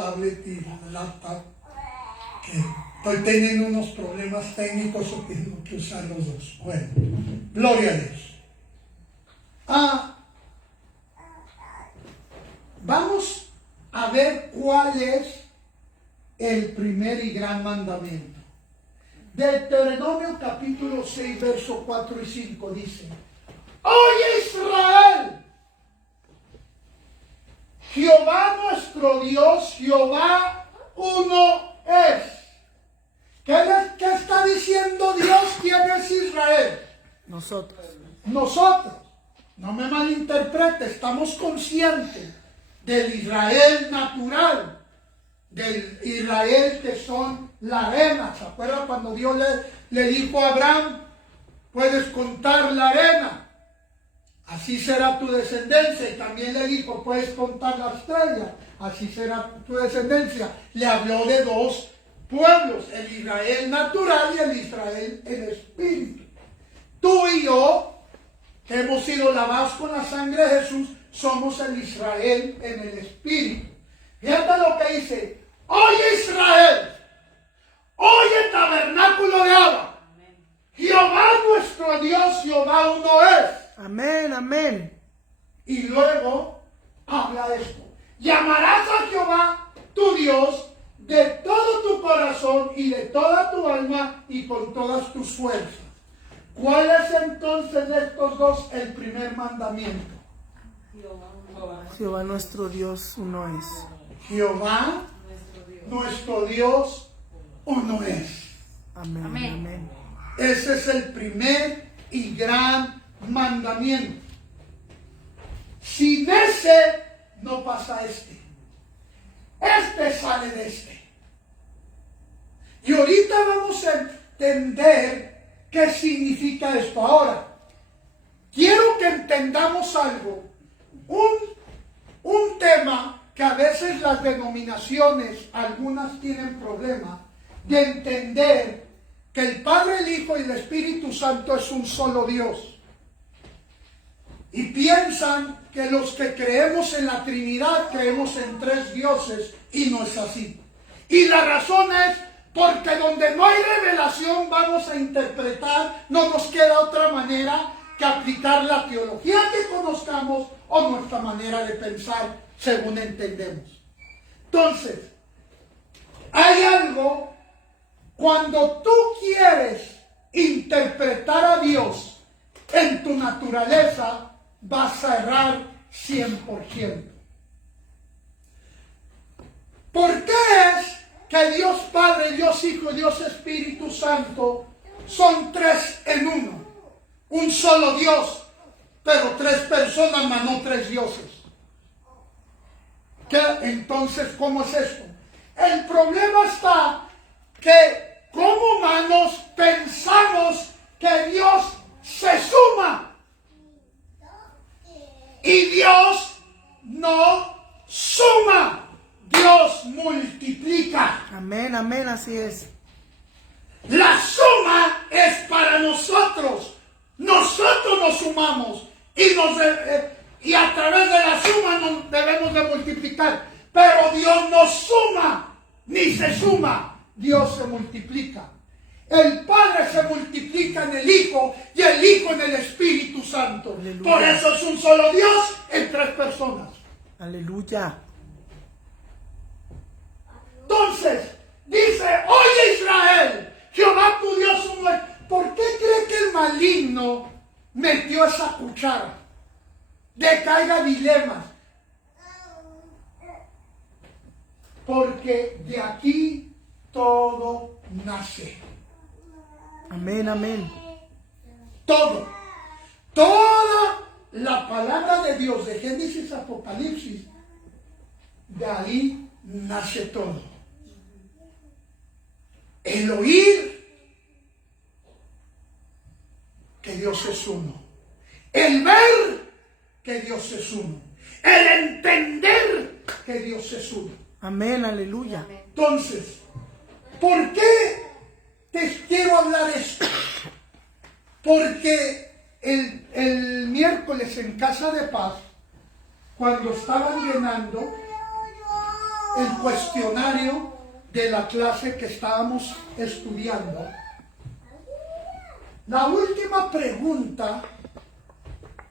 tablet y la laptop, que estoy teniendo unos problemas técnicos o tengo que usar los dos. Bueno, gloria a Dios. Vamos a ver cuál es el primer y gran mandamiento. Deuteronomio capítulo 6, verso 4 y 5 dice: Oye Israel, Jehová nuestro Dios, Jehová uno es. ¿Qué está diciendo Dios? ¿Quién es Israel? Nosotros. Nosotros. No me malinterprete, estamos conscientes del Israel natural, del Israel que son la arena. ¿Se acuerdan cuando Dios le dijo a Abraham: puedes contar la arena, así será tu descendencia? Y también le dijo: puedes contar la estrella, así será tu descendencia. Le habló de dos pueblos, el Israel natural y el Israel en espíritu. Tú y yo, que hemos sido lavados con la sangre de Jesús, somos el Israel en el espíritu. Fíjate lo que dice: oye Israel, oye tabernáculo de Abba, Jehová nuestro Dios, Jehová uno es. Amén, amén. Y luego habla esto: llamarás a Jehová tu Dios de todo tu corazón y de toda tu alma y con todas tus fuerzas. ¿Cuál es entonces de estos dos el primer mandamiento? Jehová nuestro Dios uno es. Jehová nuestro Dios uno es. Amén, amén. Ese es el primer y gran mandamiento. Sin ese no pasa este. Este sale de este. Y ahorita vamos a entender qué significa esto. Ahora, quiero que entendamos algo. Un tema que a veces las denominaciones, algunas tienen problema de entender que el Padre, el Hijo y el Espíritu Santo es un solo Dios. Y piensan que los que creemos en la Trinidad creemos en tres dioses, y no es así. Y la razón es porque donde no hay revelación vamos a interpretar, no nos queda otra manera que aplicar la teología que conozcamos o nuestra manera de pensar según entendemos. Entonces, hay algo, cuando tú quieres interpretar a Dios en tu naturaleza, vas a errar 100%. ¿Por qué es que Dios Padre, Dios Hijo y Dios Espíritu Santo son tres en uno? Un solo Dios, pero tres personas, mas no tres dioses. ¿Qué? Entonces, ¿cómo es esto? El problema está que como humanos pensamos que Dios se suma. Y Dios no suma, Dios multiplica. Amén, amén, así es. La suma es para nosotros. Nosotros nos sumamos y a través de la suma nos debemos de multiplicar. Pero Dios no suma, ni se suma, Dios se multiplica. El Padre se multiplica en el Hijo y el Hijo en el Espíritu Santo. Aleluya. Por eso es un solo Dios en tres personas. Aleluya. Entonces, dice: oye Israel, Jehová tu Dios uno es. ¿Por qué cree que el maligno metió esa cuchara de que haya dilemas? Porque de aquí todo nace. Amén, amén. Todo. Toda la palabra de Dios, de Génesis a Apocalipsis, de ahí nace todo. El oír que Dios es uno. El ver que Dios es uno. El entender que Dios es uno. Amén, aleluya. Entonces, ¿por qué te quiero hablar esto? Porque el miércoles en Casa de Paz, cuando estaban llenando, el cuestionario de la clase que estábamos estudiando, la última pregunta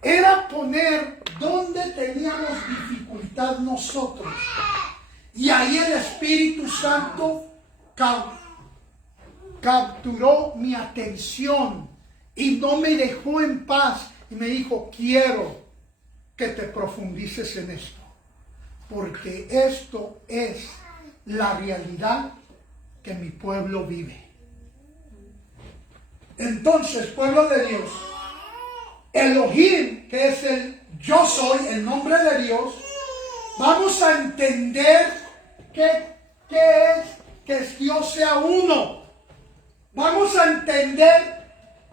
era poner dónde teníamos dificultad nosotros. Y ahí el Espíritu Santo capturó mi atención y no me dejó en paz. Y me dijo, quiero que te profundices en esto, porque esto es la realidad que mi pueblo vive. Entonces, pueblo de Dios, Elohim, que es el yo soy, el nombre de Dios, vamos a entender qué es que Dios sea uno. Vamos a entender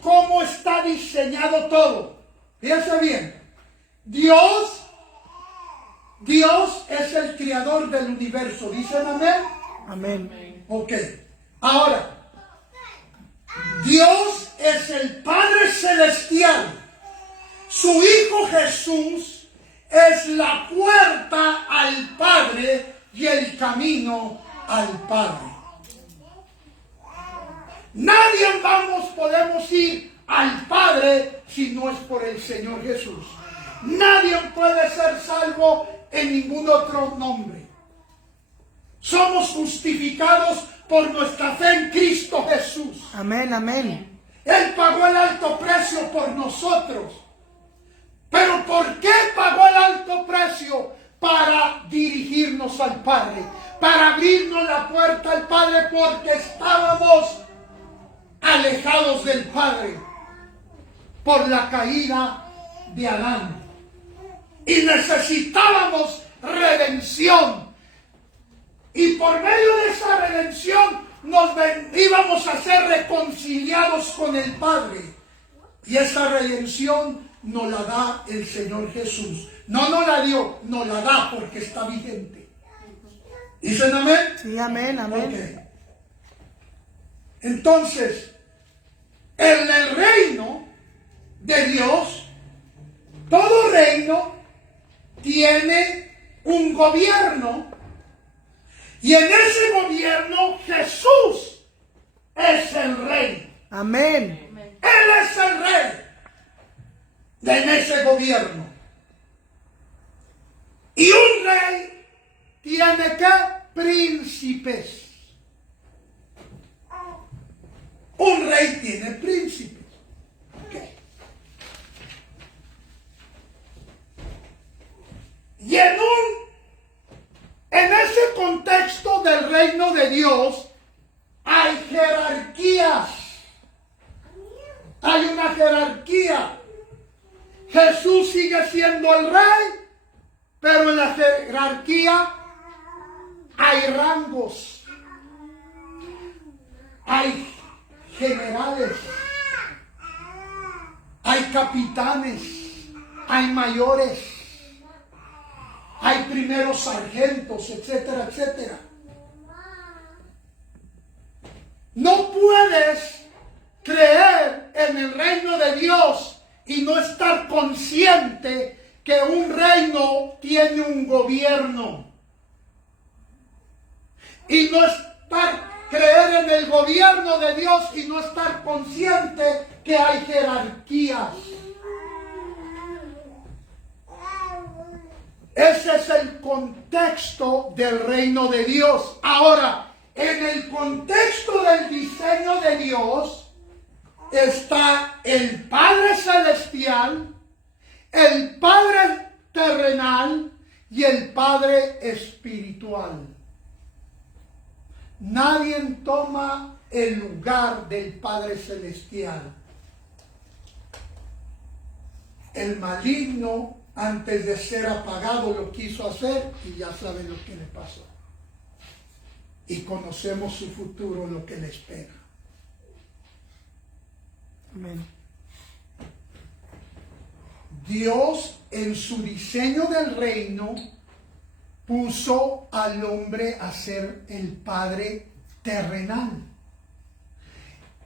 cómo está diseñado todo. Fíjense bien, Dios es el creador del universo. ¿Dicen amén? Amén. Ok. Ahora, Dios es el Padre Celestial. Su Hijo Jesús es la puerta al Padre y el camino al Padre. Nadie podemos ir al Padre si no es por el Señor Jesús. Nadie puede ser salvo en ningún otro nombre. Somos justificados por nuestra fe en Cristo Jesús. Amén, amén. Él pagó el alto precio por nosotros. ¿Pero por qué pagó el alto precio? Para dirigirnos al Padre, para abrirnos la puerta al Padre, porque estábamos alejados del Padre por la caída de Adán. Y necesitábamos redención. Y por medio de esa redención íbamos a ser reconciliados con el Padre. Y esa redención nos la da el Señor Jesús. No nos la dio, nos la da porque está vigente. ¿Dicen amén? Sí, amén, amén. Okay. Entonces, en el reino de Dios, todo reino tiene un gobierno. Y en ese gobierno Jesús es el rey. Amén. Él es el rey en ese gobierno. Y un rey tiene que príncipes. Un rey tiene príncipes. Okay. Y en ese contexto del reino de Dios hay jerarquías. Hay una jerarquía. Jesús sigue siendo el rey, pero en la jerarquía hay rangos. Hay generales. Hay capitanes. Hay mayores. Hay primeros sargentos, etcétera, etcétera. No puedes creer en el reino de Dios y no estar consciente que un reino tiene un gobierno. Y no creer en el gobierno de Dios y no estar consciente que hay jerarquías. Ese es el contexto del reino de Dios. Ahora, en el contexto del diseño de Dios está el Padre Celestial, el Padre terrenal y el Padre espiritual. Nadie toma el lugar del Padre Celestial. El maligno, antes de ser apagado, lo quiso hacer y ya saben lo que le pasó. Y conocemos su futuro, lo que le espera. Amén. Dios, en su diseño del reino, puso al hombre a ser el Padre terrenal.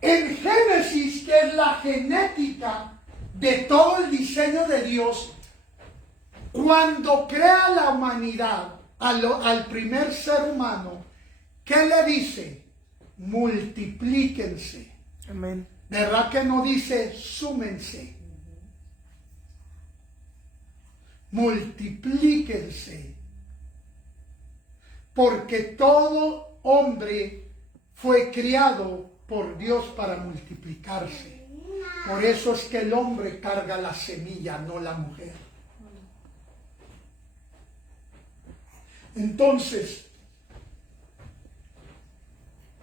En Génesis, que es la genética de todo el diseño de Dios, cuando crea la humanidad, al primer ser humano, ¿qué le dice? Multiplíquense. Amén. ¿Verdad que no dice súmense? Multiplíquense. Porque todo hombre fue criado por Dios para multiplicarse. Por eso es que el hombre carga la semilla, no la mujer. Entonces,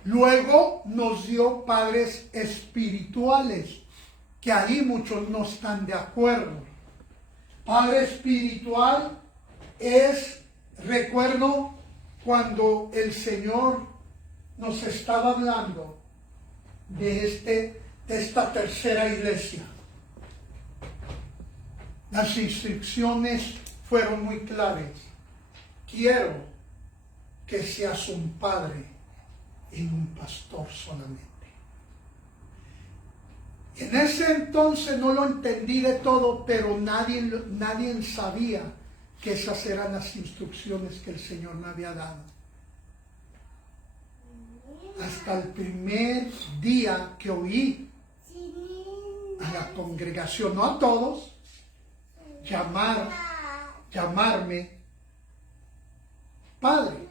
luego nos dio padres espirituales, que ahí muchos no están de acuerdo. Padre espiritual es, recuerdo cuando el Señor nos estaba hablando de esta tercera iglesia. Las instrucciones fueron muy claras. Quiero que seas un padre y un pastor solamente. En ese entonces no lo entendí de todo, pero nadie sabía que esas eran las instrucciones que el Señor me había dado. Hasta el primer día que oí a la congregación, no a todos, llamarme padre.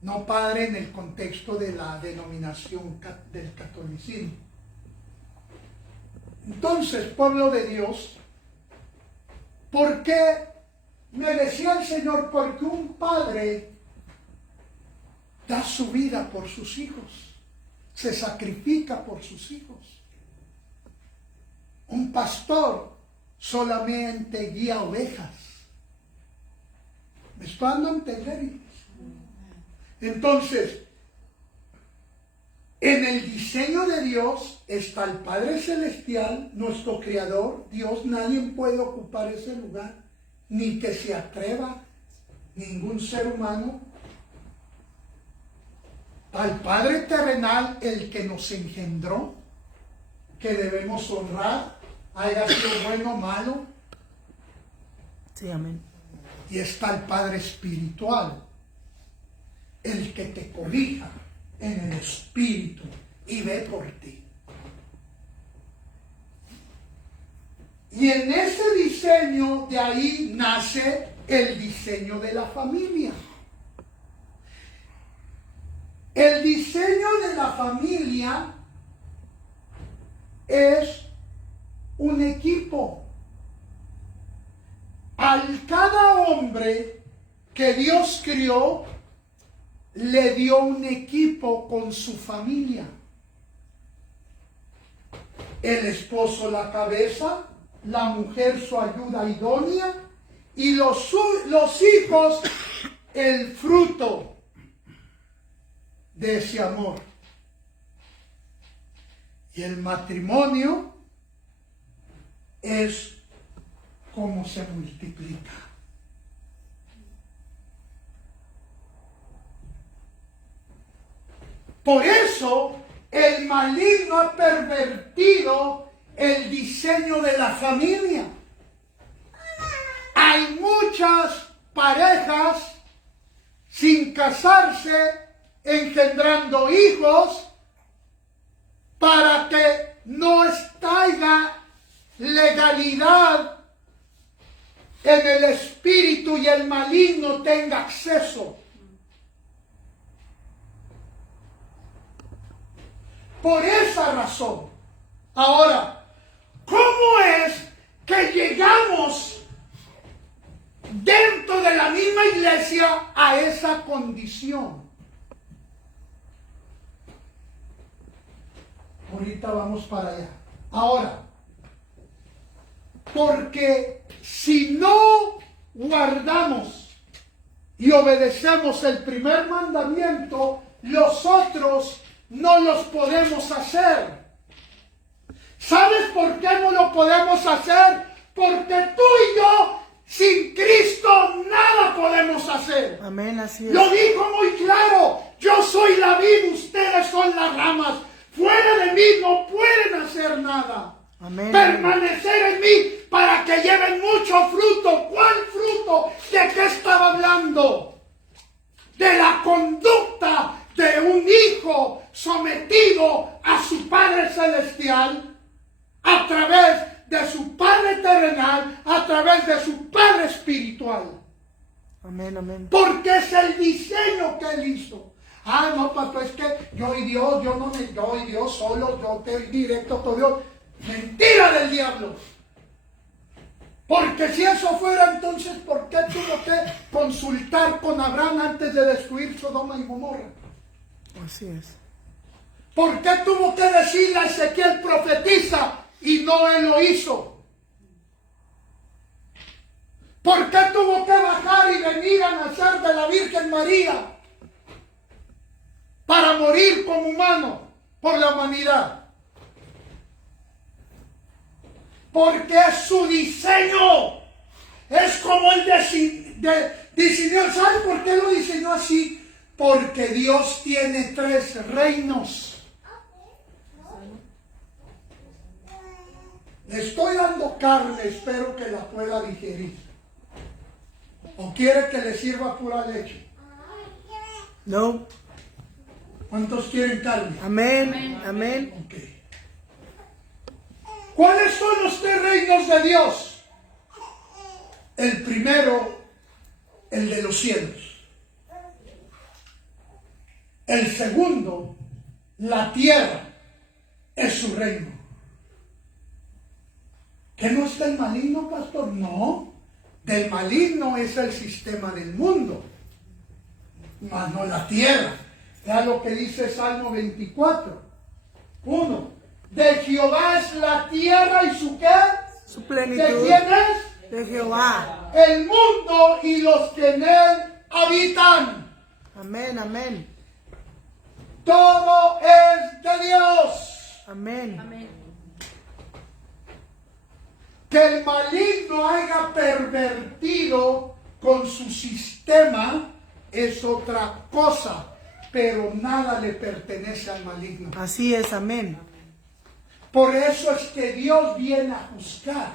No padre en el contexto de la denominación del catolicismo. Entonces, pueblo de Dios, ¿por qué? Me decía el Señor, porque un padre da su vida por sus hijos, se sacrifica por sus hijos. Un pastor solamente guía ovejas. ¿Me estoy dando a entender? Entonces, en el diseño de Dios está el Padre Celestial, nuestro Creador, Dios. Nadie puede ocupar ese lugar, ni que se atreva ningún ser humano. Al Padre terrenal, el que nos engendró, que debemos honrar, haya sido bueno o malo. Sí, amén. Y está el Padre espiritual, el que te cobija en el espíritu y ve por ti. Y en ese diseño, de ahí nace el diseño de la familia. El diseño de la familia es un equipo. Al cada hombre que Dios crió, le dio un equipo con su familia. El esposo la cabeza, la mujer su ayuda idónea y los hijos el fruto de ese amor. Y el matrimonio es como se multiplica. Por eso el maligno ha pervertido el diseño de la familia. Hay muchas parejas sin casarse, engendrando hijos, para que no haya legalidad en el espíritu y el maligno tenga acceso. Por esa razón. Ahora, ¿cómo es que llegamos dentro de la misma iglesia a esa condición? Ahorita vamos para allá. Ahora, porque si no guardamos y obedecemos el primer mandamiento, los otros no los podemos hacer. ¿Sabes por qué no lo podemos hacer? Porque tú y yo, sin Cristo, nada podemos hacer. Amén, así es. Lo dijo muy claro. Yo soy la vid, ustedes son las ramas. Fuera de mí no pueden hacer nada. Amén. Permanecer en mí para que lleven mucho fruto. ¿Cuál fruto? ¿De qué estaba hablando? sometido a su Padre Celestial a través de su Padre terrenal, a través de su Padre espiritual. Amén, amén. Porque es el diseño que Él hizo. Ah, no, pastor, es que yo y Dios, yo y Dios solo, yo te directo con Dios. Mentira del diablo. Porque si eso fuera, entonces, ¿por qué tuvo que consultar con Abraham antes de destruir Sodoma y Gomorra? Así es. ¿Por qué tuvo que decirle a Ezequiel profetiza y no él lo hizo? ¿Por qué tuvo que bajar y venir a nacer de la Virgen María para morir como humano por la humanidad? Porque es su diseño. Es como él diseñó. ¿Sabes por qué lo diseñó así? Porque Dios tiene 3 reinos. Le estoy dando carne, espero que la pueda digerir. ¿O quiere que le sirva pura leche? No. ¿Cuántos quieren carne? Amén, amén. Ok. ¿Cuáles son los 3 reinos de Dios? El primero, el de los cielos. El segundo, la tierra, es su reino. ¿Qué no es del maligno, pastor? No. Del maligno es el sistema del mundo, mas no la tierra. Vea lo que dice Salmo 24, 1. De Jehová es la tierra y su ¿qué? Su plenitud. ¿De quién es? De Jehová. El mundo y los que en él habitan. Amén, amén. Todo es de Dios. Amén. Amén. Que el maligno haya pervertido con su sistema es otra cosa, pero nada le pertenece al maligno. Así es, amén. Por eso es que Dios viene a juzgar.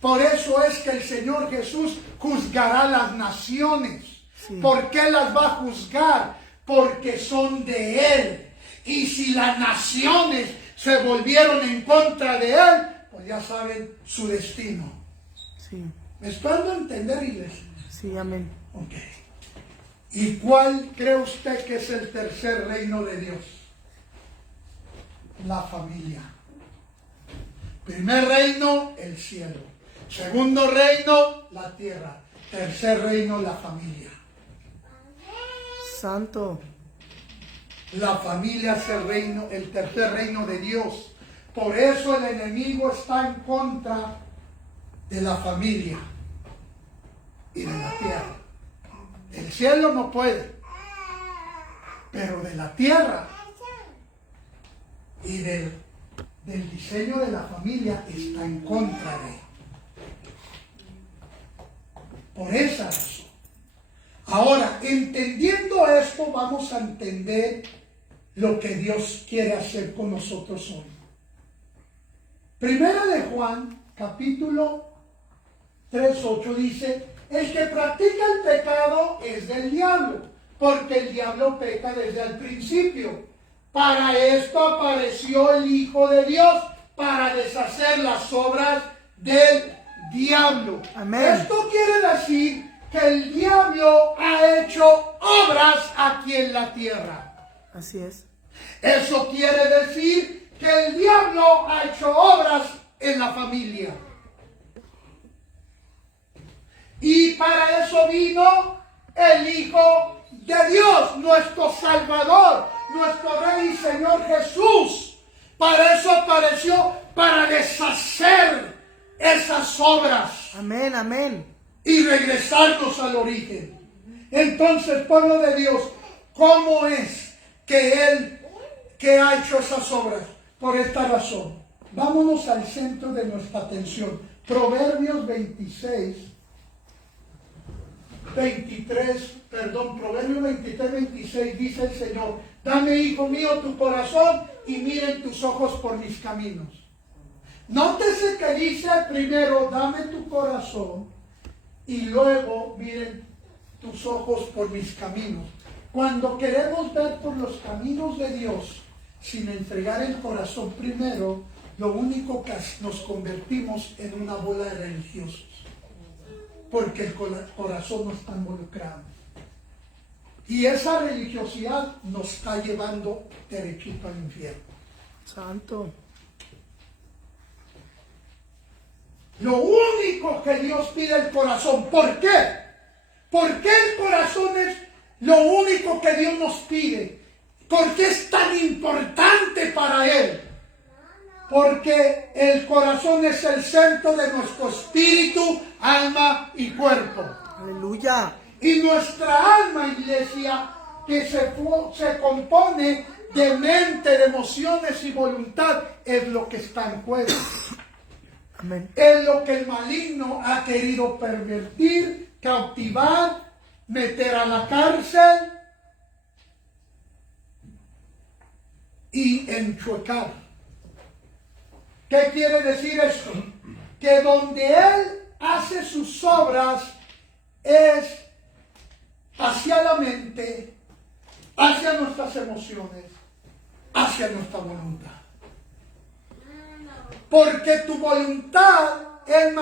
Por eso es que el Señor Jesús juzgará las naciones. Sí. ¿Por qué las va a juzgar? Porque son de Él. Y si las naciones se volvieron en contra de Él, pues ya saben su destino. Sí, ¿Me estoy dando a entender, iglesia? sí, amén. Ok. ¿Y cuál cree usted que es el tercer reino de Dios? La familia. Primer reino, el cielo. Segundo reino, la tierra. Tercer reino, la familia. Santo. La familia es el reino, el tercer reino de Dios. Por eso el enemigo está en contra de la familia y de la tierra. El cielo no puede, pero de la tierra y del diseño de la familia está en contra de. Por esa razón. Ahora, entendiendo esto, vamos a entender lo que Dios quiere hacer con nosotros hoy. Primera de Juan, capítulo 3:8 dice: el que practica el pecado es del diablo, porque el diablo peca desde el principio. Para esto apareció el Hijo de Dios, para deshacer las obras del diablo. Amén. Esto quiere decir que el diablo ha hecho obras aquí en la tierra. Así es. Eso quiere decir que el diablo ha hecho obras en la familia. Y para eso vino el Hijo de Dios, nuestro Salvador, nuestro Rey y Señor Jesús. Para eso apareció, para deshacer esas obras Amén, amén. y regresarnos al origen. Entonces, pueblo de Dios, ¿cómo es que Él que ha hecho esas obras? Por esta razón. Vámonos al centro de nuestra atención. Proverbios 23:26 dice el Señor: dame, hijo mío, tu corazón y miren tus ojos por mis caminos. Nótese que dice primero: dame tu corazón, y luego miren tus ojos por mis caminos. Cuando queremos ver por los caminos de Dios, sin entregar el corazón primero, lo único que nos convertimos en una bola de religiosos. Porque el corazón no está involucrado. Y esa religiosidad nos está llevando derechito al infierno. Santo. Lo único que Dios pide es el corazón. ¿Por qué? ¿Por qué el corazón es lo único que Dios nos pide? ¿Por qué es tan importante para Él? Porque el corazón es el centro de nuestro espíritu, alma y cuerpo. Aleluya. Y nuestra alma, iglesia, que se compone de mente, de emociones y voluntad, es lo que está en juego. Amén. Es lo que el maligno ha querido pervertir, cautivar, meter a la cárcel y enchuecar. ¿Qué quiere decir esto? Que donde Él hace sus obras es hacia la mente, hacia nuestras emociones, hacia nuestra voluntad. Porque tu voluntad es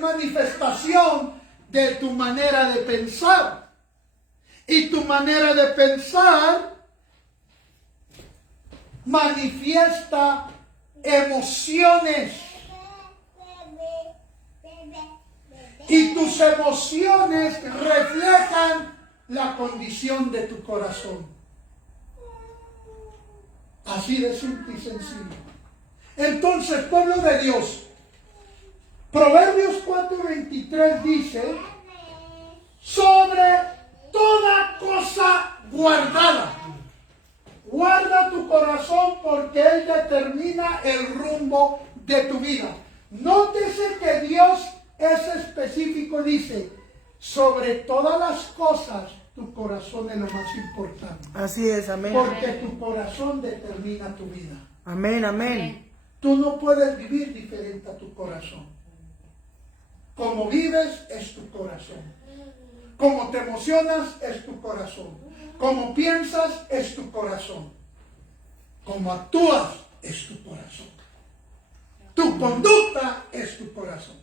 manifestación de tu manera de pensar. Y tu manera de pensar manifiesta emociones. Y tus emociones reflejan la condición de tu corazón. Así de simple y sencillo. Entonces, pueblo de Dios, Proverbios 4:23 dice, sobre toda cosa guardada, guarda tu corazón porque Él determina el rumbo de tu vida. Nótese que Dios es específico, dice, sobre todas las cosas, tu corazón es lo más importante. Así es, amén. Porque tu corazón determina tu vida. Amén, amén. Tú no puedes vivir diferente a tu corazón. Como vives es tu corazón. Como te emocionas es tu corazón. Como piensas es tu corazón. Como actúas es tu corazón. Tu conducta es tu corazón.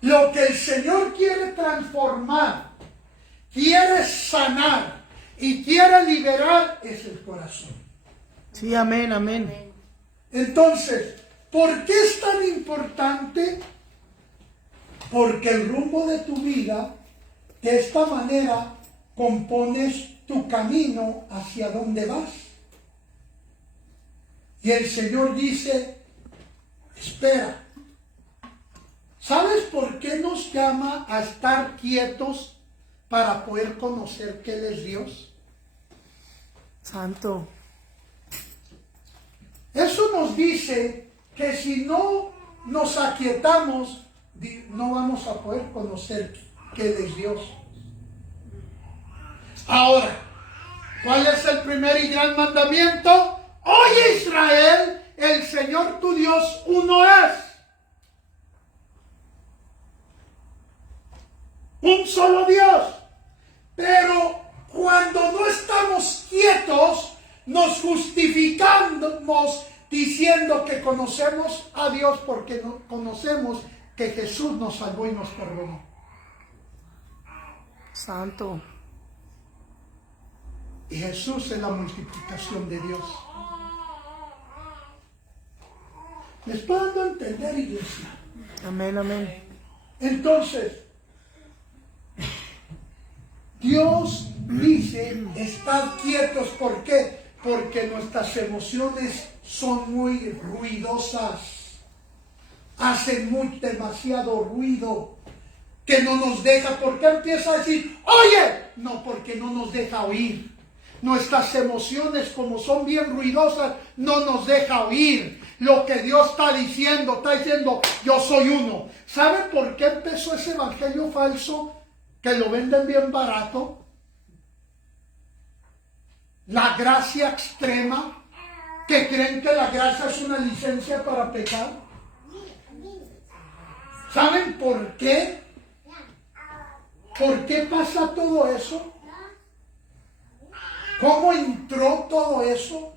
Lo que el Señor quiere transformar, quiere sanar y quiere liberar es el corazón. Sí, amén, amén. Entonces, ¿por qué es tan importante? Porque el rumbo de tu vida, de esta manera, compones tu camino hacia dónde vas. Y el Señor dice, espera. ¿Sabes por qué nos llama a estar quietos para poder conocer que Él es Dios? Santo. Eso nos dice que si no nos aquietamos, no vamos a poder conocer que Él es Dios. Ahora, ¿cuál es el primer y gran mandamiento? Oye Israel, el Señor tu Dios uno es. Un solo Dios. Pero cuando no estamos quietos, nos justificamos diciendo que conocemos a Dios porque no conocemos que Jesús nos salvó y nos perdonó. Santo. Y Jesús es la multiplicación de Dios. ¿Me estoy dando a entender, iglesia? Amén, amén. Entonces, Dios dice, estad quietos, ¿por qué? Porque nuestras emociones son muy ruidosas, hacen demasiado ruido, que no nos deja. ¿Por qué empieza a decir, oye? No, porque no nos deja oír. Nuestras emociones, como son bien ruidosas, no nos deja oír lo que Dios está diciendo, yo soy uno. ¿Saben por qué empezó ese evangelio falso? Que lo venden bien barato. La gracia extrema, que creen que la gracia es una licencia para pecar. ¿Saben por qué? ¿Por qué pasa todo eso? ¿Cómo entró todo eso?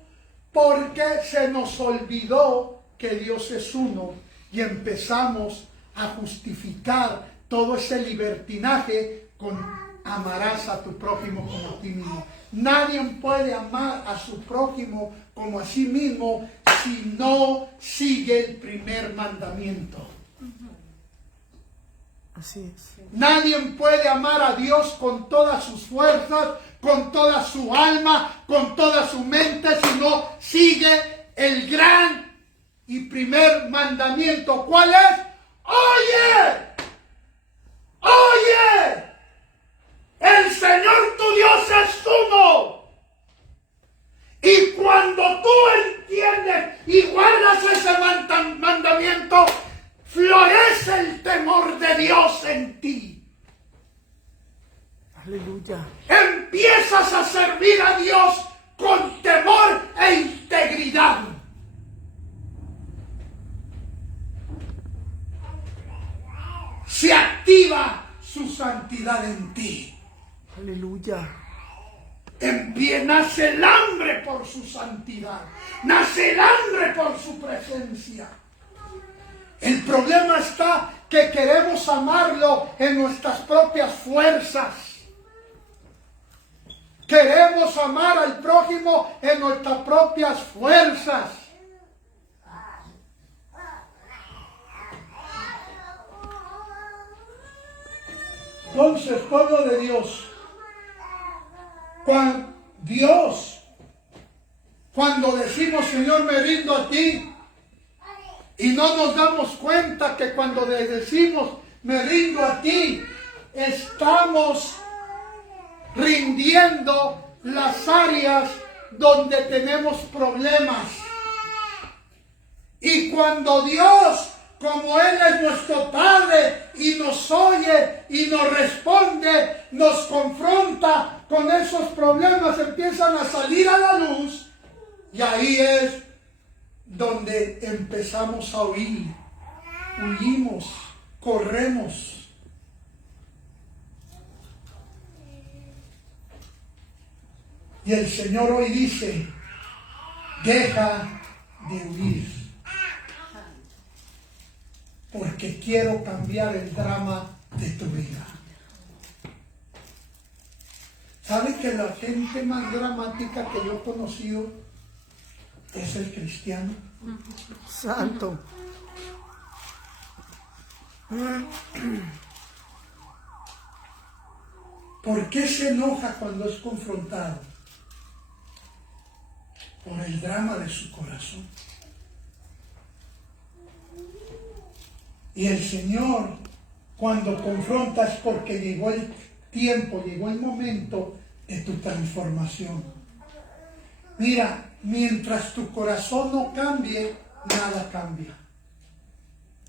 Porque se nos olvidó que Dios es uno y empezamos a justificar todo ese libertinaje con amarás a tu prójimo como a ti mismo. Nadie puede amar a su prójimo como a sí mismo si no sigue el primer mandamiento. Así es. Nadie puede amar a Dios con todas sus fuerzas, con toda su alma, con toda su mente, si no sigue el gran y primer mandamiento. ¿Cuál es? ¡Oye! ¡Oye! El Señor tu Dios es uno. Y cuando tú entiendes y guardas ese mandamiento, florece el temor de Dios en ti. Aleluya. Empiezas a servir a Dios con temor e integridad. Se activa su santidad en ti. Aleluya. Nace el hambre por su santidad. Nace el hambre por su presencia. El problema está que queremos amarlo en nuestras propias fuerzas. Queremos amar al prójimo en nuestras propias fuerzas. Entonces, pueblo de Dios, cuando decimos, Señor, me rindo a ti, y no nos damos cuenta que cuando decimos, me rindo a ti, estamos rindiendo las áreas donde tenemos problemas. Y cuando Dios, como Él es nuestro Padre y nos oye y nos responde, nos confronta con esos problemas, empiezan a salir a la luz, y ahí es donde empezamos a huir, huimos, corremos. Y el Señor hoy dice, deja de huir, porque quiero cambiar el drama de tu vida. ¿Sabe que la gente más dramática que yo he conocido es el cristiano? Santo. ¿Por qué se enoja cuando es confrontado? Por el drama de su corazón. Y el Señor, cuando confronta, es porque llegó el tiempo, llegó el momento de tu transformación. Mira, mientras tu corazón no cambie, nada cambia.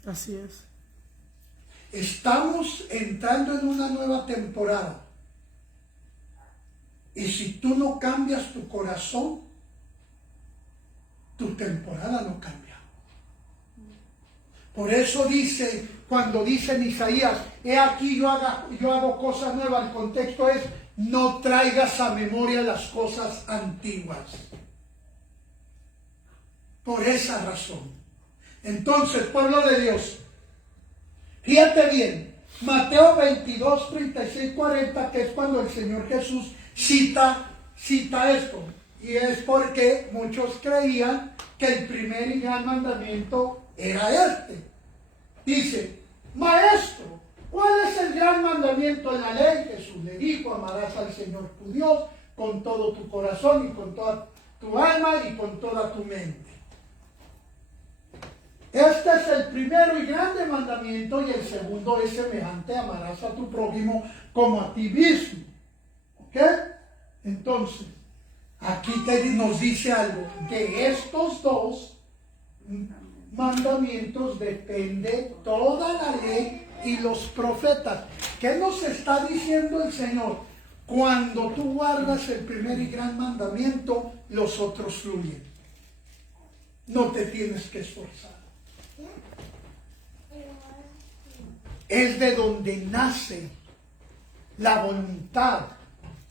Así es. Estamos entrando en una nueva temporada. Y si tú no cambias tu corazón, tu temporada no cambia. Por eso dice, cuando dice en Isaías, he aquí yo hago cosas nuevas, el contexto es, no traigas a memoria las cosas antiguas. Por esa razón. Entonces, pueblo de Dios, fíjate bien, Mateo 22, 36, 40, que es cuando el Señor Jesús cita esto. Y es porque muchos creían que el primer y gran mandamiento era este. Dice, maestro, ¿cuál es el gran mandamiento en la ley? Jesús le dijo, amarás al Señor tu Dios con todo tu corazón y con toda tu alma y con toda tu mente. Este es el primero y grande mandamiento, y el segundo es semejante, amarás a tu prójimo como a ti mismo. ¿Ok? Entonces, aquí nos dice algo. De estos dos mandamientos depende toda la ley y los profetas. ¿Qué nos está diciendo el Señor? Cuando tú guardas el primer y gran mandamiento, los otros fluyen. No te tienes que esforzar. Es de donde nace la voluntad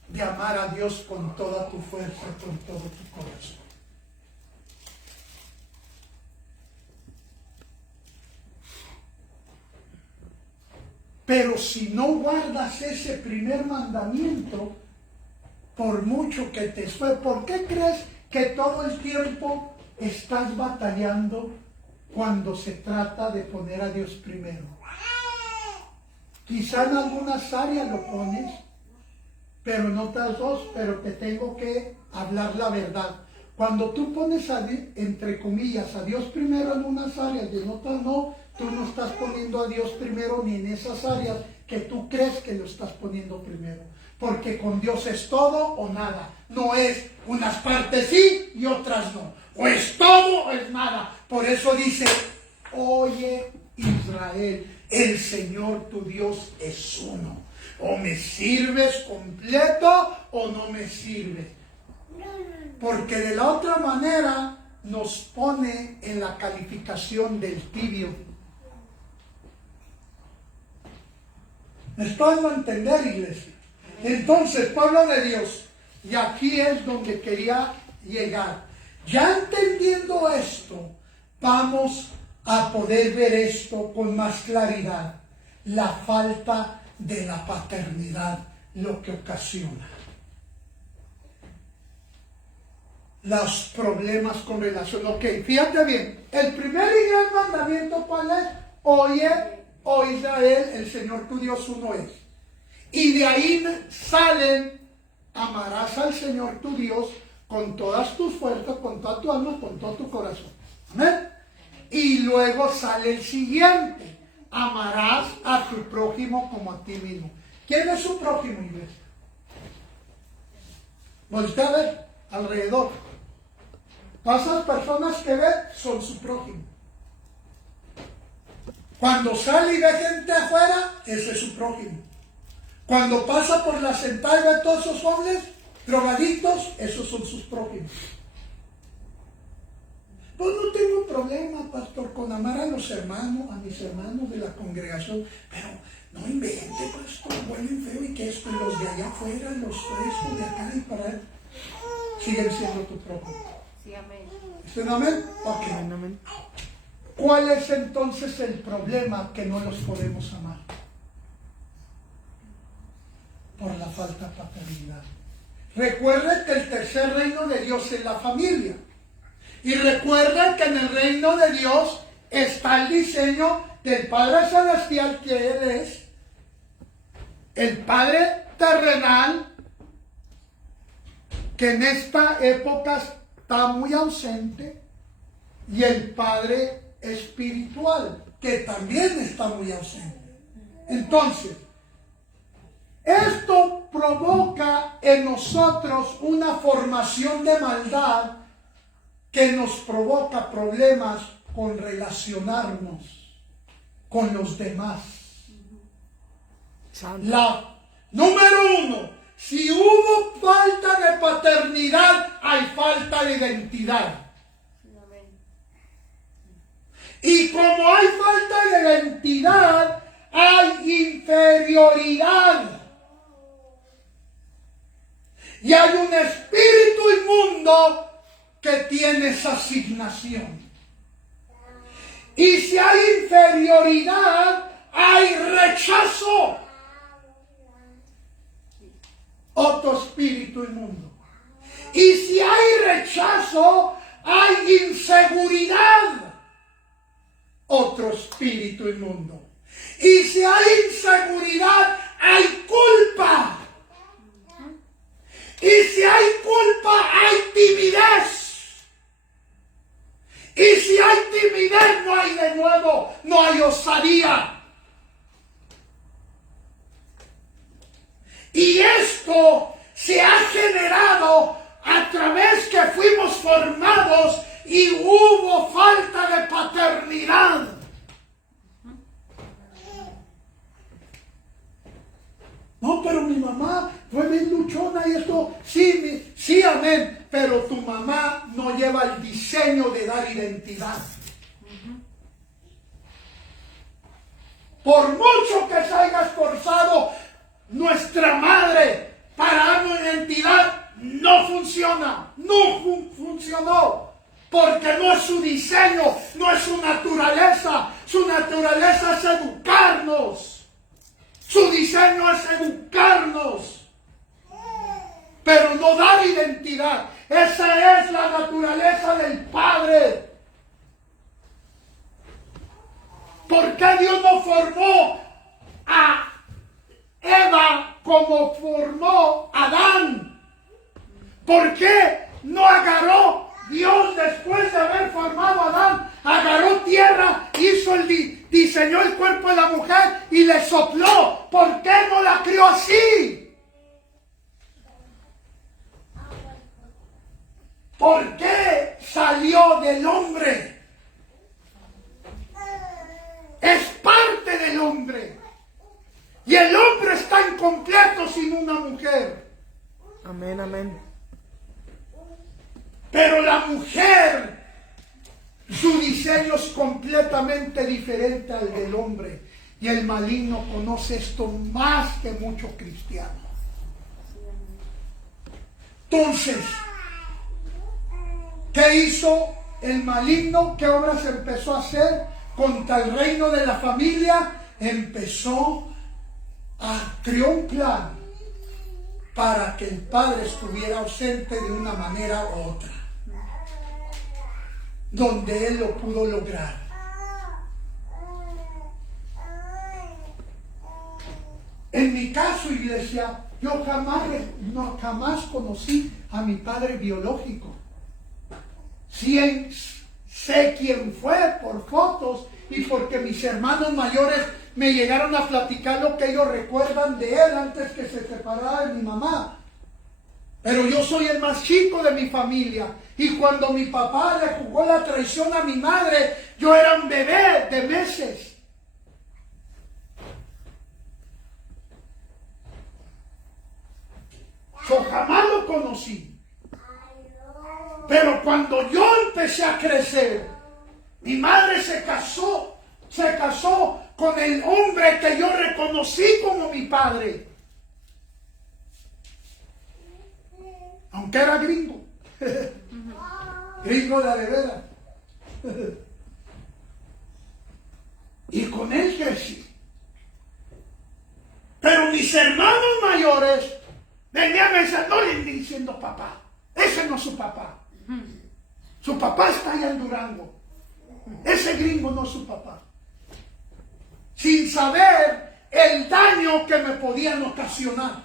de amar a Dios con toda tu fuerza, con todo tu corazón. Pero si no guardas ese primer mandamiento, por mucho que te esfuerces, ¿por qué crees que todo el tiempo estás batallando cuando se trata de poner a Dios primero? Quizá en algunas áreas lo pones, pero en otras dos, pero te tengo que hablar la verdad. Cuando tú pones entre comillas a Dios primero en unas áreas y en otras no, tú no estás poniendo a Dios primero ni en esas áreas que tú crees que lo estás poniendo primero. Porque con Dios es todo o nada. No es unas partes sí y otras no. O es todo o es nada. Por eso dice, oye Israel, el Señor tu Dios es uno. O me sirves completo o no me sirves. Porque de la otra manera nos pone en la calificación del tibio. ¿Me estoy dando a entender, iglesia? Entonces, pueblo de Dios, y aquí es donde quería llegar. Ya entendiendo esto, vamos a poder ver esto con más claridad. La falta de la paternidad, lo que ocasiona los problemas con relación. Ok, fíjate bien. El primer y gran mandamiento, ¿cuál es? Oye, oh Israel, el Señor tu Dios uno es. Y de ahí salen, amarás al Señor tu Dios con todas tus fuerzas, con toda tu alma, con todo tu corazón. ¿Amén? Y luego sale el siguiente. Amarás a tu prójimo como a ti mismo. ¿Quién es su prójimo, iglesia? Voltea a ver alrededor. Todas esas personas que ven son su prójimo. Cuando sale y ve gente afuera, ese es su prójimo. Cuando pasa por la sentada y ve todos esos hombres drogadictos, esos son sus prójimos. Pues no tengo problema, pastor, con amar a los hermanos, a mis hermanos de la congregación, pero no invente, pastor, huelen feo y que esto, y los de allá afuera, los frescos de acá y para él, siguen siendo tu prójimo. Sí, amén. ¿Están amén? Ok. Amén. ¿Cuál es entonces el problema que no los podemos amar? Por la falta de paternidad. Recuerden que el tercer reino de Dios es la familia. Y recuerden que en el reino de Dios está el diseño del Padre Celestial, que Él es el Padre terrenal, que en esta época está muy ausente, y el Padre espiritual, que también está muy ausente. Entonces, esto provoca en nosotros una formación de maldad que nos provoca problemas con relacionarnos con los demás. La número uno, si hubo falta de paternidad, hay falta de identidad. Y como hay falta de identidad, hay inferioridad. Y hay un espíritu inmundo que tiene esa asignación. Y si hay inferioridad, hay rechazo. Otro espíritu inmundo. Y si hay rechazo, hay inseguridad. Otro espíritu inmundo. Y si hay inseguridad, hay culpa. Y si hay culpa, hay timidez. Y si hay timidez, no hay de nuevo, no hay osadía. Y esto se ha generado a través que fuimos formados y hubo falta de paternidad. No, pero mi mamá fue bien luchona y esto, sí, sí, amén, pero tu mamá no lleva el diseño de dar identidad. Por mucho que se haya esforzado nuestra madre para darnos identidad no funciona, no funcionó, porque no es su diseño, no es su naturaleza es educarnos, su diseño es educarnos, pero no dar identidad. Esa es la naturaleza del Padre. ¿Por qué Dios no formó a Eva como formó a Adán? ¿Por qué no agarró Dios después de haber formado a Adán? Agarró tierra, diseñó el cuerpo de la mujer y le sopló. ¿Por qué no la crió así? ¿Por qué salió del hombre? Es parte del hombre. Y el hombre está incompleto sin una mujer. Amén, amén. Pero la mujer, su diseño es completamente diferente al del hombre. Y el maligno conoce esto más que muchos cristianos. Entonces, ¿qué hizo el maligno? ¿Qué obras empezó a hacer contra el reino de la familia? Creó un plan para que el padre estuviera ausente de una manera u otra, donde él lo pudo lograr. En mi caso, iglesia, yo jamás conocí a mi padre biológico. Sé quién fue por fotos y porque mis hermanos mayores me llegaron a platicar lo que ellos recuerdan de él antes que se separara de mi mamá. Pero yo soy el más chico de mi familia. Y cuando mi papá le jugó la traición a mi madre, yo era un bebé de meses. Yo jamás lo conocí. Pero cuando yo empecé a crecer, mi madre se casó con el hombre que yo reconocí como mi padre. Aunque era gringo. Gringo de veras. Y con él crecí. Pero mis hermanos mayores venían diciendo papá. Ese no es su papá. Su papá está allá en Durango. Ese gringo no es su papá. Sin saber el daño que me podían ocasionar.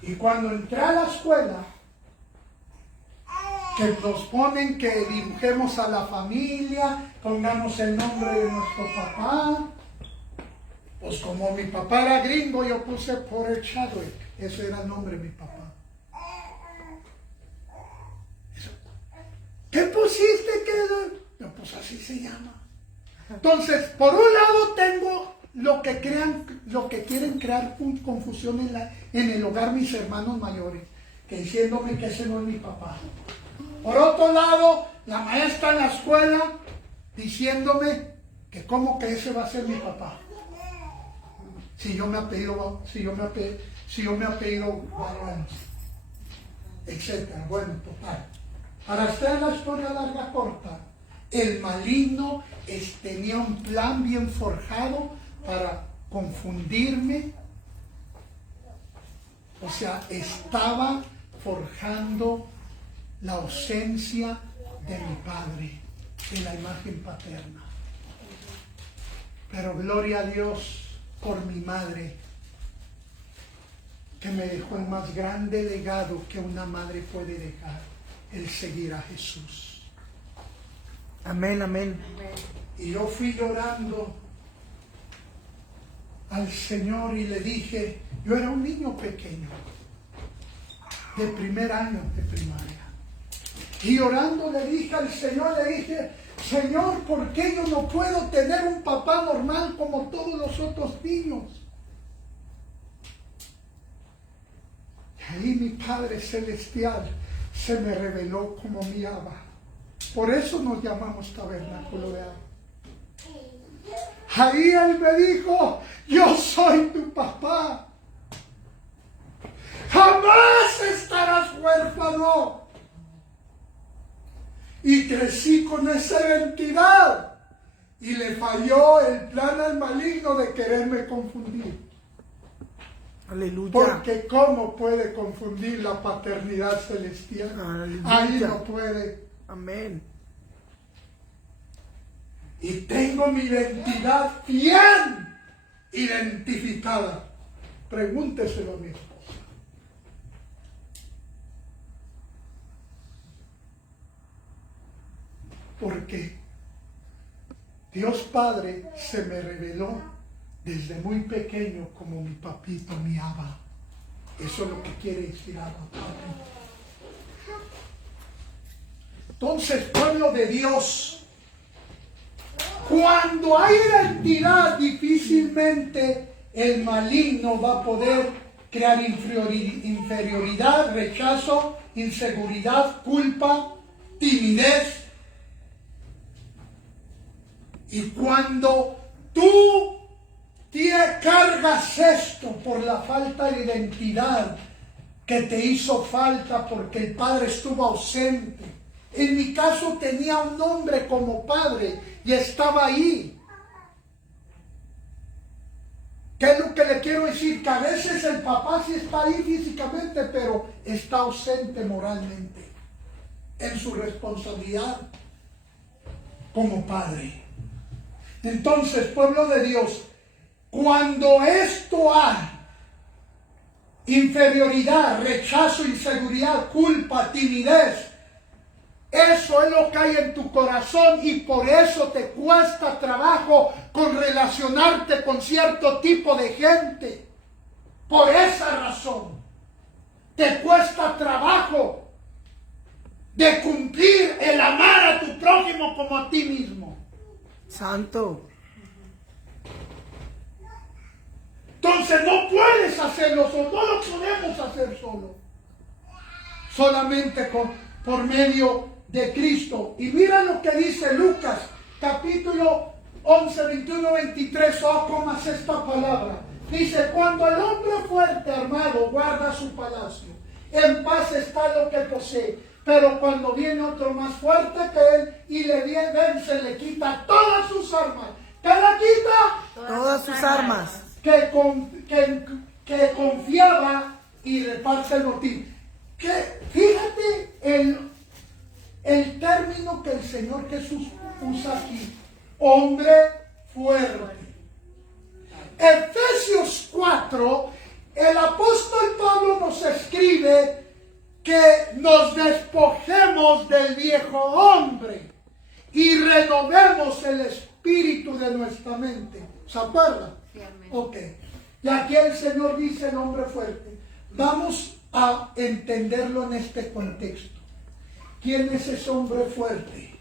Y cuando entré a la escuela, que nos ponen que dibujemos a la familia, pongamos el nombre de nuestro papá, pues como mi papá era gringo, yo puse Porter Chadwick. Ese era el nombre de mi papá. ¿Qué pusiste? No, pues así se llama. Entonces, por un lado tengo lo que quieren crear confusión en el hogar mis hermanos mayores, que diciéndome que ese no es mi papá. Por otro lado, la maestra en la escuela diciéndome que cómo que ese va a ser mi papá. Si yo me apellido Barrantes, etcétera. Bueno, total. Para hacer la historia larga corta, el maligno tenía un plan bien forjado para confundirme. O sea, estaba forjando la ausencia de mi padre, de la imagen paterna. Pero gloria a Dios por mi madre, que me dejó el más grande legado que una madre puede dejar, el seguir a Jesús. Amén, amén. Y yo fui llorando al Señor y le dije, yo era un niño pequeño, de primer año de primaria. Y llorando le dije al Señor, Señor, ¿por qué yo no puedo tener un papá normal como todos los otros niños? Y ahí mi Padre Celestial se me reveló como mi Abba. Por eso nos llamamos Tabernáculo de Agua. Ahí Él me dijo, yo soy tu papá. Jamás estarás huérfano. Y crecí con esa identidad. Y le falló el plan al maligno de quererme confundir. Aleluya. Porque ¿cómo puede confundir la paternidad celestial? Aleluya. Ahí no puede. Amén. Y tengo mi identidad bien identificada. Pregúnteselo a mi esposa. Porque Dios Padre se me reveló desde muy pequeño como mi papito, mi Abba. Eso es lo que quiere decir Abba, Padre. Entonces, pueblo de Dios, cuando hay identidad, difícilmente el maligno va a poder crear inferioridad, rechazo, inseguridad, culpa, timidez. Y cuando tú te cargas esto por la falta de identidad que te hizo falta porque el padre estuvo ausente. En mi caso tenía un hombre como padre y estaba ahí. ¿Qué es lo que le quiero decir? Que a veces el papá sí está ahí físicamente, pero está ausente moralmente en su responsabilidad como padre. Entonces, pueblo de Dios, cuando esto hay inferioridad, rechazo, inseguridad, culpa, timidez, eso es lo que hay en tu corazón y por eso te cuesta trabajo con relacionarte con cierto tipo de gente. Por esa razón, te cuesta trabajo de cumplir el amar a tu prójimo como a ti mismo. Santo. Entonces no puedes hacerlo solo, no lo podemos hacer solo. Solamente por medio de Cristo. Y mira lo que dice Lucas, capítulo 11, 21, 23. Oh, ¿cómo es esta palabra? Dice, cuando el hombre fuerte armado guarda su palacio, en paz está lo que posee. Pero cuando viene otro más fuerte que él y le vence, le quita todas sus armas. ¿Qué le quita? Todas sus armas. Que confiaba y reparte el botín. Que, fíjate el término que el Señor Jesús usa aquí. Hombre fuerte. Efesios 4, el apóstol Pablo nos escribe que nos despojemos del viejo hombre y renovemos el espíritu de nuestra mente. ¿Se acuerdan? Sí, amén. Ok. Y aquí el Señor dice el hombre fuerte. Vamos a entenderlo en este contexto. ¿Quién es ese hombre fuerte?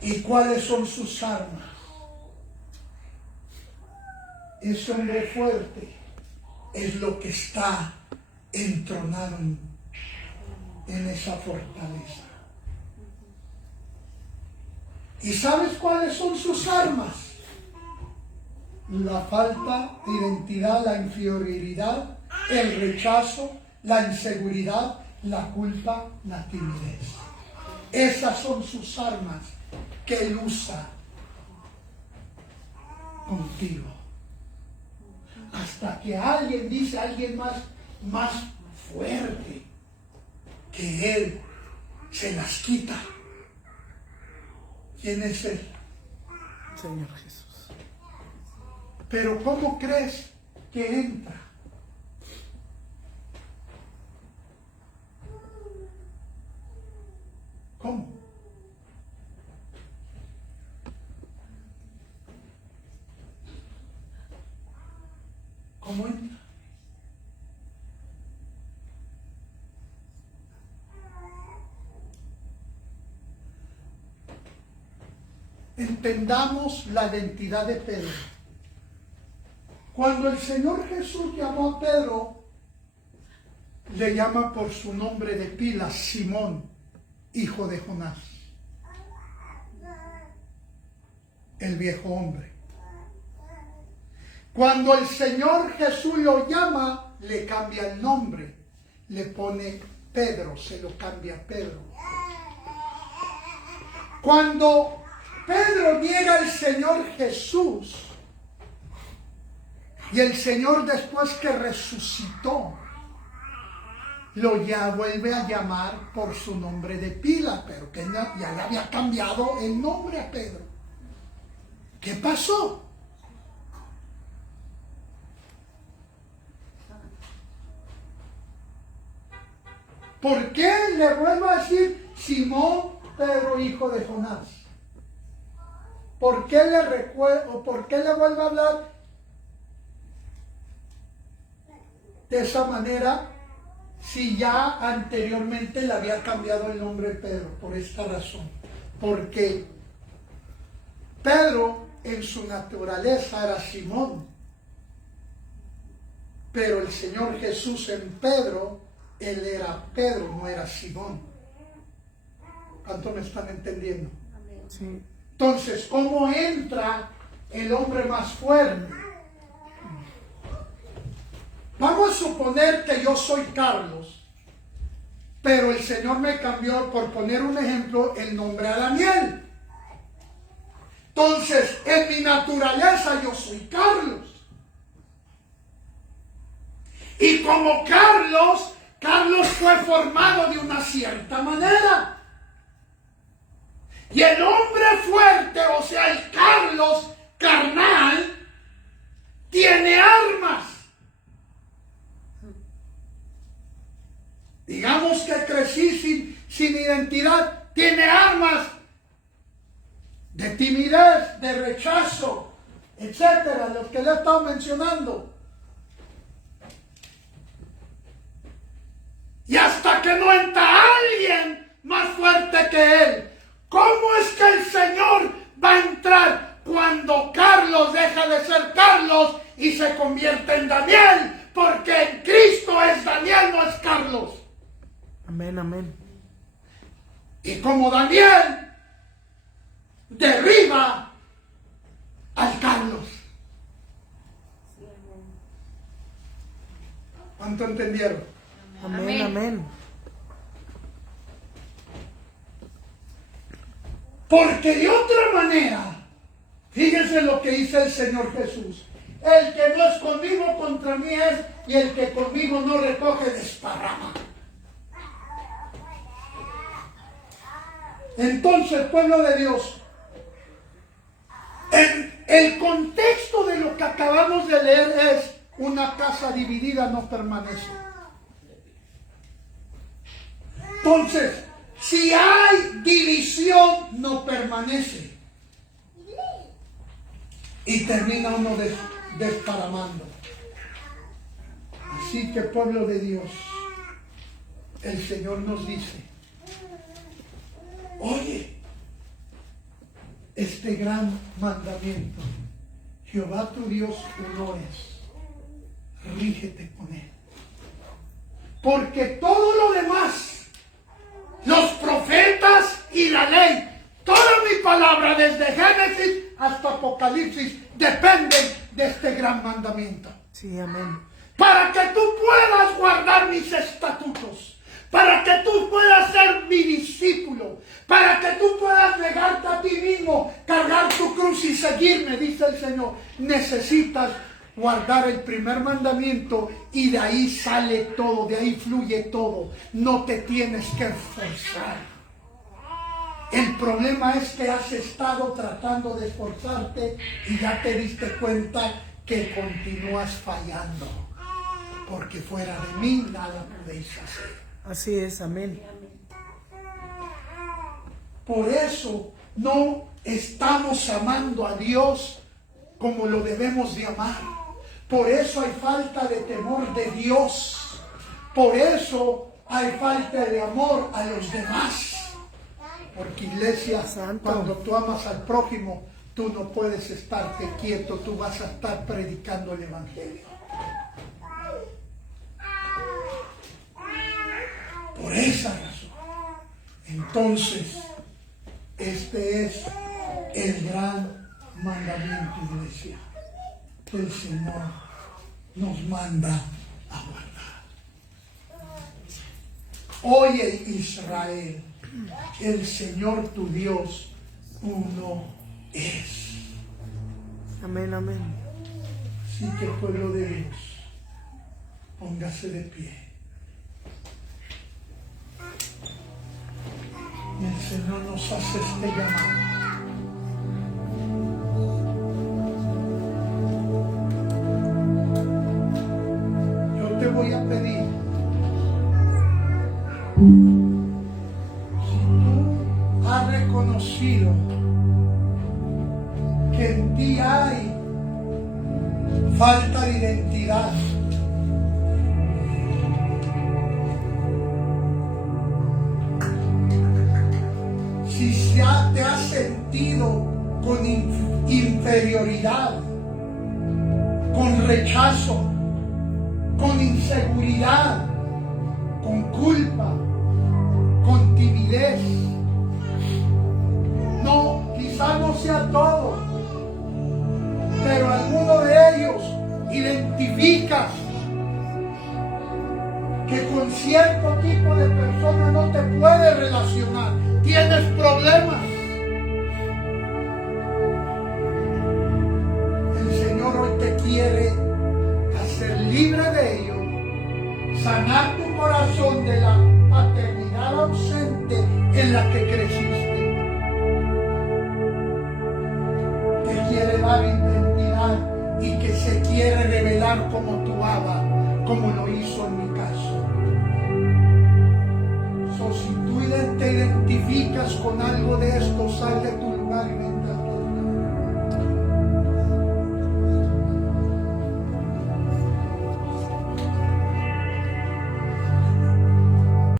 ¿Y cuáles son sus armas? Ese hombre fuerte es lo que está entronado en esa fortaleza. ¿Y sabes cuáles son sus armas? La falta de identidad, la inferioridad, el rechazo, la inseguridad, la culpa, la timidez. Esas son sus armas que él usa contigo. Hasta que alguien dice, alguien más fuerte que él, se las quita. ¿Quién es él? Señor Jesús. Pero ¿cómo crees que entra? ¿Cómo? ¿Cómo entra? Entendamos la identidad de Pedro. Cuando el Señor Jesús llamó a Pedro, le llama por su nombre de pila, Simón. hijo de Jonás. El viejo hombre. Cuando el Señor Jesús lo llama, le cambia el nombre. Le pone Pedro, se lo cambia a Pedro. Cuando Pedro niega al Señor Jesús, y el Señor después que resucitó, ya vuelve a llamar por su nombre de pila, pero que ya le había cambiado el nombre a Pedro. ¿Qué pasó? ¿Por qué le vuelvo a decir Simón Pedro, hijo de Jonás? ¿Por qué le recuerdo, por qué le vuelvo a hablar de esa manera si ya anteriormente le había cambiado el nombre de Pedro? Por esta razón. Porque Pedro en su naturaleza era Simón, pero el Señor Jesús en Pedro, él era Pedro, no era Simón. ¿Cuánto me están entendiendo? Sí. Entonces, ¿cómo entra el hombre más fuerte? Vamos a suponer que yo soy Carlos, pero el Señor me cambió, por poner un ejemplo, el nombre a Daniel. Entonces, en mi naturaleza yo soy Carlos. Y como Carlos fue formado de una cierta manera. Y el hombre fuerte, o sea, el Carlos carnal, tiene armas. Digamos que crecí sin identidad, tiene armas de timidez, de rechazo, etcétera, los que le he estado mencionando. Y hasta que no entra alguien más fuerte que él. ¿Cómo es que el Señor va a entrar cuando Carlos deja de ser Carlos y se convierte en Daniel? Porque en Cristo es Daniel, no es Carlos. Amén, amén. Y como Daniel derriba al Carlos. ¿Cuánto entendieron? Amén, amén. Porque de otra manera, fíjense lo que dice el Señor Jesús: el que no es conmigo contra mí es, y el que conmigo no recoge desparrama. Entonces, pueblo de Dios, en el contexto de lo que acabamos de leer es: una casa dividida no permanece. Entonces, si hay división, no permanece. Y termina uno desparamando. Así que, pueblo de Dios, el Señor nos dice: oye, este gran mandamiento, Jehová tu Dios uno es, rígete con él. Porque todo lo demás, los profetas y la ley, toda mi palabra desde Génesis hasta Apocalipsis dependen de este gran mandamiento. Sí, amén. Para que tú puedas guardar mis estatutos, para que tú puedas ser mi discípulo, para que tú puedas negarte a ti mismo, cargar tu cruz y seguirme, dice el Señor, necesitas guardar el primer mandamiento, y de ahí sale todo, de ahí fluye todo. No te tienes que esforzar. El problema es que has estado tratando de esforzarte y ya te diste cuenta que continúas fallando, porque fuera de mí nada podéis hacer. Así es, amén. Por eso no estamos amando a Dios como lo debemos de amar. Por eso hay falta de temor de Dios. Por eso hay falta de amor a los demás. Porque, iglesia, Santo, cuando tú amas al prójimo, tú no puedes estarte quieto, tú vas a estar predicando el Evangelio. Por esa razón. Entonces, este es el gran mandamiento, iglesia, que el Señor nos manda a guardar. Oye, Israel, el Señor tu Dios uno es. Amén, amén. Así que, pueblo de Dios, póngase de pie. Y el Señor nos hace este llamado. Yo te voy a pedir, si tú has reconocido que en ti hay falta de identidad, si te has sentido con inferioridad, con rechazo, con inseguridad, con culpa, con timidez. No, quizás no sea todo, pero alguno de ellos identificas que con cierto tipo de personas no te puedes relacionar, tienes problemas. El Señor hoy te quiere hacer libre de ello, sanar tu corazón de la paternidad ausente en la que creciste. Te quiere dar identidad y que se quiere revelar como tu Abba, como lo hizo en mi caso. Si tú te identificas con algo de esto, sal de tu lugar y ven